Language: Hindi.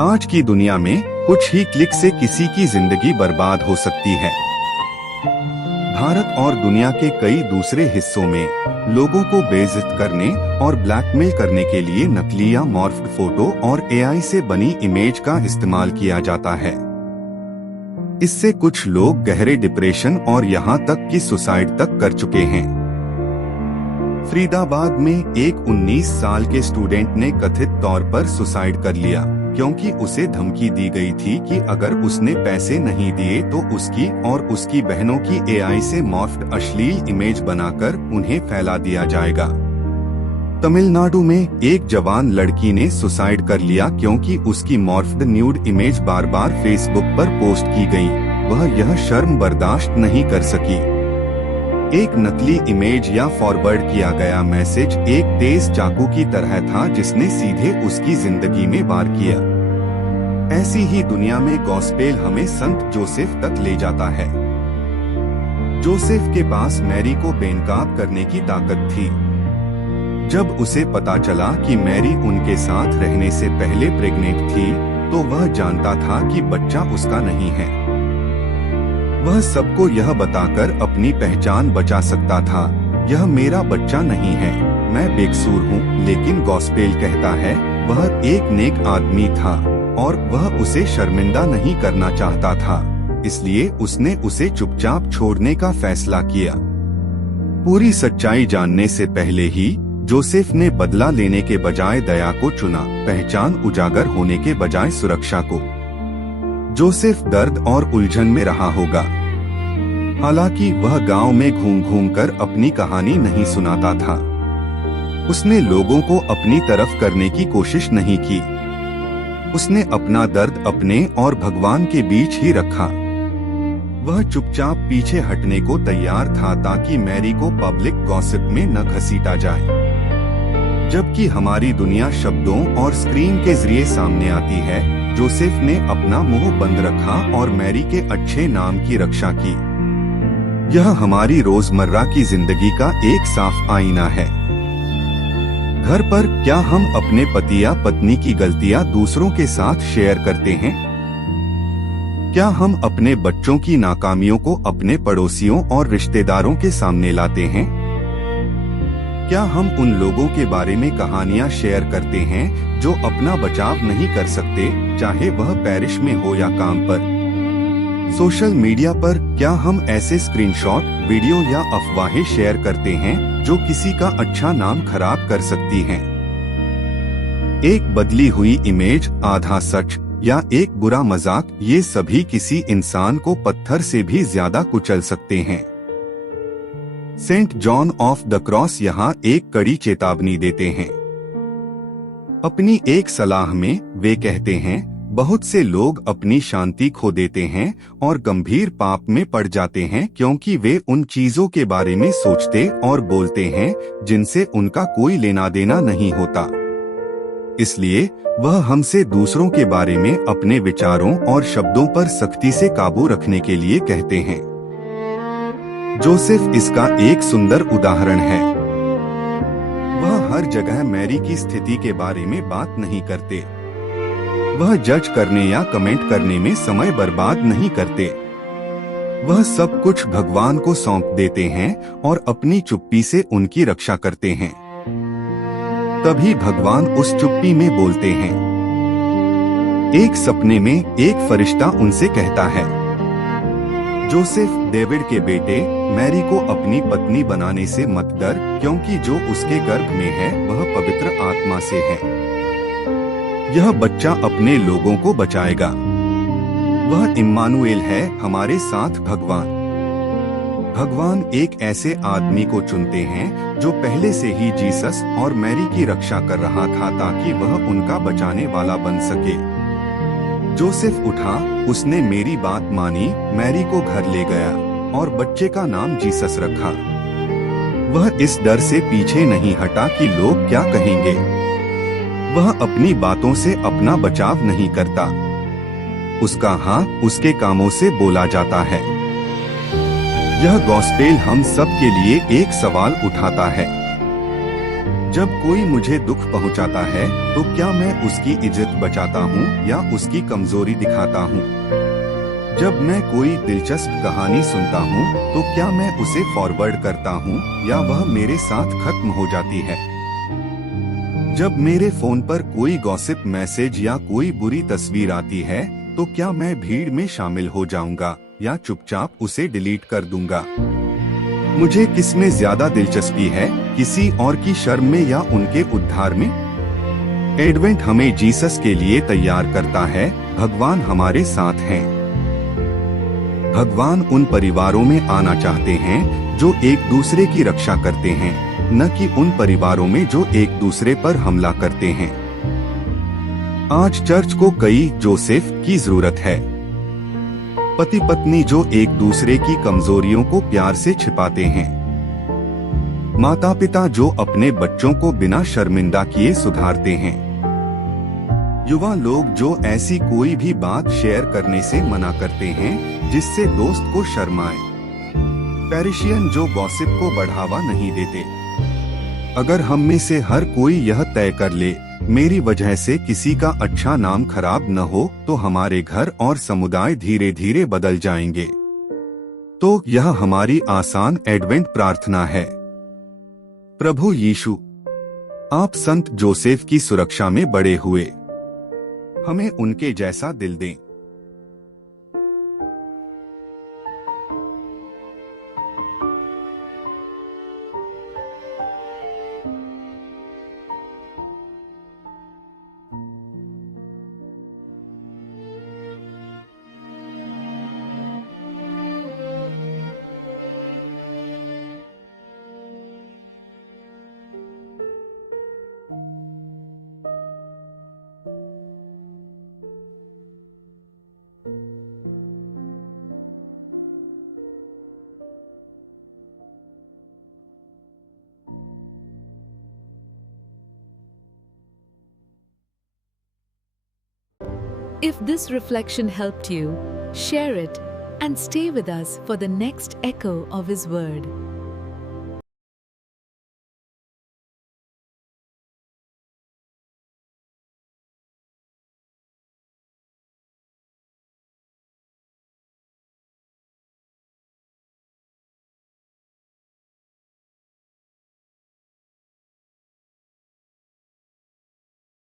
आज की दुनिया में कुछ ही क्लिक से किसी की जिंदगी बर्बाद हो सकती है। भारत और दुनिया के कई दूसरे हिस्सों में लोगों को बेइज्जत करने और ब्लैकमेल करने के लिए नकली या मॉर्फ्ड फोटो और एआई से बनी इमेज का इस्तेमाल किया जाता है। इससे कुछ लोग गहरे डिप्रेशन और यहाँ तक कि सुसाइड तक कर चुके हैं। फरीदाबाद में एक 19 साल के स्टूडेंट ने कथित तौर पर सुसाइड कर लिया क्योंकि उसे धमकी दी गई थी कि अगर उसने पैसे नहीं दिए तो उसकी और उसकी बहनों की एआई से मॉर्फ्ड अश्लील इमेज बनाकर उन्हें फैला दिया जाएगा। तमिलनाडु में एक जवान लड़की ने सुसाइड कर लिया क्योंकि उसकी मॉर्फ्ड न्यूड इमेज बार बार फेसबुक पर पोस्ट की गई। वह यह शर्म बर्दाश्त नहीं कर सकी। एक नकली इमेज या फॉरवर्ड किया गया मैसेज एक तेज चाकू की तरह था जिसने सीधे उसकी जिंदगी में वार किया। ऐसी ही दुनिया में गॉस्पेल हमें संत जोसेफ तक ले जाता है। जोसेफ के पास मैरी को बेनकाब करने की ताकत थी। जब उसे पता चला कि मैरी उनके साथ रहने से पहले प्रेग्नेंट थी तो वह जानता था कि बच्चा उसका नहीं है। वह सबको यह बताकर अपनी पहचान बचा सकता था, यह मेरा बच्चा नहीं है, मैं बेकसूर हूँ। लेकिन गॉस्पेल कहता है वह एक नेक आदमी था और वह उसे शर्मिंदा नहीं करना चाहता था, इसलिए उसने उसे चुपचाप छोड़ने का फैसला किया। पूरी सच्चाई जानने से पहले ही जोसेफ ने बदला लेने के बजाय दया को चुना, पहचान उजागर होने के बजाय सुरक्षा को। जोसेफ दर्द और उलझन में रहा होगा। हालांकि वह गांव में घूम घूम कर अपनी कहानी नहीं सुनाता था। उसने लोगों को अपनी तरफ करने की कोशिश नहीं की। उसने अपना दर्द अपने और भगवान के बीच ही रखा। वह चुपचाप पीछे हटने को तैयार था ताकि मैरी को पब्लिक गॉसिप में न घसीटा जाए। जबकि हमारी दुनिया शब्दों और स्क्रीन के जरिए सामने आती है, जोसेफ ने अपना मुंह बंद रखा और मैरी के अच्छे नाम की रक्षा की। यह हमारी रोजमर्रा की जिंदगी का एक साफ आईना है। घर पर क्या हम अपने पति या पत्नी की गलतियां दूसरों के साथ शेयर करते हैं? क्या हम अपने बच्चों की नाकामियों को अपने पड़ोसियों और रिश्तेदारों के सामने लाते हैं? क्या हम उन लोगों के बारे में कहानियां शेयर करते हैं जो अपना बचाव नहीं कर सकते, चाहे वह पैरिश में हो या काम पर? सोशल मीडिया पर क्या हम ऐसे स्क्रीनशॉट, वीडियो या अफवाहें शेयर करते हैं जो किसी का अच्छा नाम खराब कर सकती हैं? एक बदली हुई इमेज, आधा सच या एक बुरा मजाक, ये सभी किसी इंसान को पत्थर से भी ज्यादा कुचल सकते हैं। Saint John of the cross यहाँ एक कड़ी चेतावनी देते हैं। अपनी एक सलाह में वे कहते हैं, बहुत से लोग अपनी शांति खो देते हैं और गंभीर पाप में पड़ जाते हैं क्योंकि वे उन चीजों के बारे में सोचते और बोलते हैं जिनसे उनका कोई लेना देना नहीं होता। इसलिए वह हमसे दूसरों के बारे में अपने विचारों और शब्दों पर सख्ती से काबू रखने के लिए कहते हैं। जोसेफ इसका एक सुंदर उदाहरण है। वह हर जगह मैरी की स्थिति के बारे में बात नहीं करते। वह जज करने या कमेंट करने में समय बर्बाद नहीं करते। वह सब कुछ भगवान को सौंप देते हैं और अपनी चुप्पी से उनकी रक्षा करते हैं। तभी भगवान उस चुप्पी में बोलते हैं। एक सपने में एक फरिश्ता उनसे कहता है, जोसेफ, डेविड के बेटे, मैरी को अपनी पत्नी बनाने से मत डर क्योंकि जो उसके गर्भ में है वह पवित्र आत्मा से है। यह बच्चा अपने लोगों को बचाएगा। वह इम्मानुएल है, हमारे साथ भगवान। भगवान एक ऐसे आदमी को चुनते हैं जो पहले से ही जीसस और मैरी की रक्षा कर रहा था ताकि वह उनका बचाने वाला बन सके। जोसेफ उठा, उसने मेरी बात मानी, मैरी को घर ले गया और बच्चे का नाम जीसस रखा। वह इस डर से पीछे नहीं हटा कि लोग क्या कहेंगे। वह अपनी बातों से अपना बचाव नहीं करता। उसका हाँ उसके कामों से बोला जाता है। यह गॉस्पेल हम सब के लिए एक सवाल उठाता है। जब कोई मुझे दुख पहुंचाता है तो क्या मैं उसकी इज्जत बचाता हूं या उसकी कमजोरी दिखाता हूं? जब मैं कोई दिलचस्प कहानी सुनता हूं तो क्या मैं उसे फॉरवर्ड करता हूं या वह मेरे साथ खत्म हो जाती है? जब मेरे फोन पर कोई गॉसिप मैसेज या कोई बुरी तस्वीर आती है तो क्या मैं भीड़ में शामिल हो जाऊंगा या चुपचाप उसे डिलीट कर दूंगा? मुझे किसमें ज्यादा दिलचस्पी है, किसी और की शर्म में या उनके उद्धार में? एडवेंट हमें जीसस के लिए तैयार करता है। भगवान हमारे साथ हैं। भगवान उन परिवारों में आना चाहते हैं जो एक दूसरे की रक्षा करते हैं, न कि उन परिवारों में जो एक दूसरे पर हमला करते हैं। आज चर्च को कई जोसेफ की जरूरत है। पति पत्नी जो एक दूसरे की कमजोरियों को प्यार से छिपाते हैं। माता पिता जो अपने बच्चों को बिना शर्मिंदा किए सुधारते हैं। युवा लोग जो ऐसी कोई भी बात शेयर करने से मना करते हैं जिससे दोस्त को शर्म आए। पेरिशियन जो गॉसिप को बढ़ावा नहीं देते। अगर हम में से हर कोई यह तय कर ले मेरी वजह से किसी का अच्छा नाम खराब न हो, तो हमारे घर और समुदाय धीरे धीरे बदल जाएंगे। तो यह हमारी आसान एडवेंट प्रार्थना है। प्रभु यीशु, आप संत जोसेफ की सुरक्षा में बड़े हुए, हमें उनके जैसा दिल दें। If this reflection helped you, share it and stay with us for the next echo of His Word.